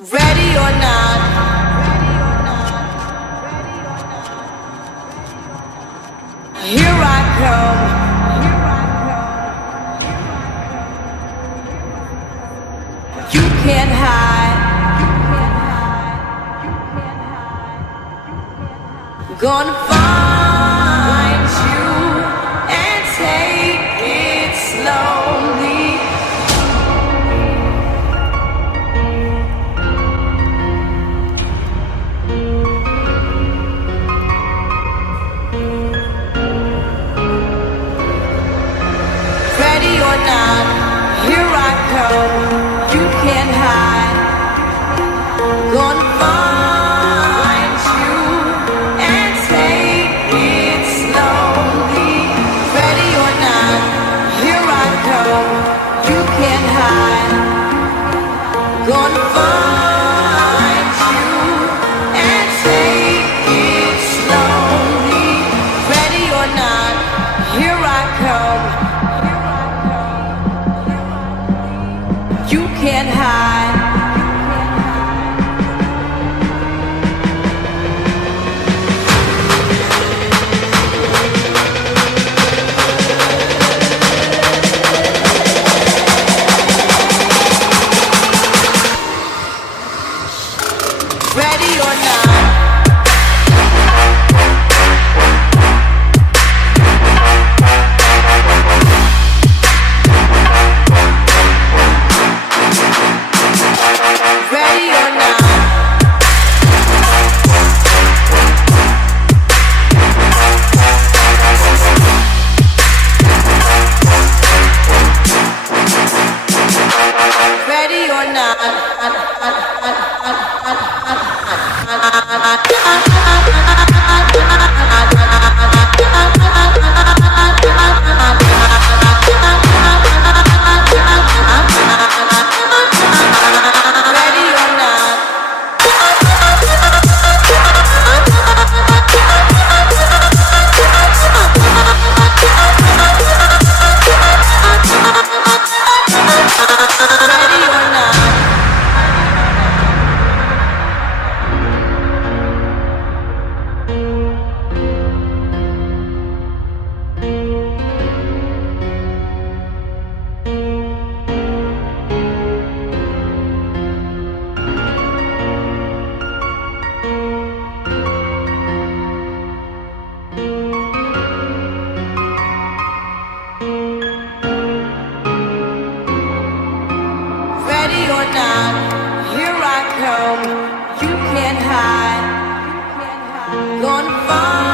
Ready or not, here I come. You can't hide. Gonna find you and take it slowly. Ready or not, here I come. You can't hide. Gonna find you and take it slowly. Ready or not, here I come. You can't hide. Gonna find you and take it slowly. Ready or not, here I come. You can't hide. Ready or not. Ready or not. Ready or not, here I come. You can't hide. Gonna find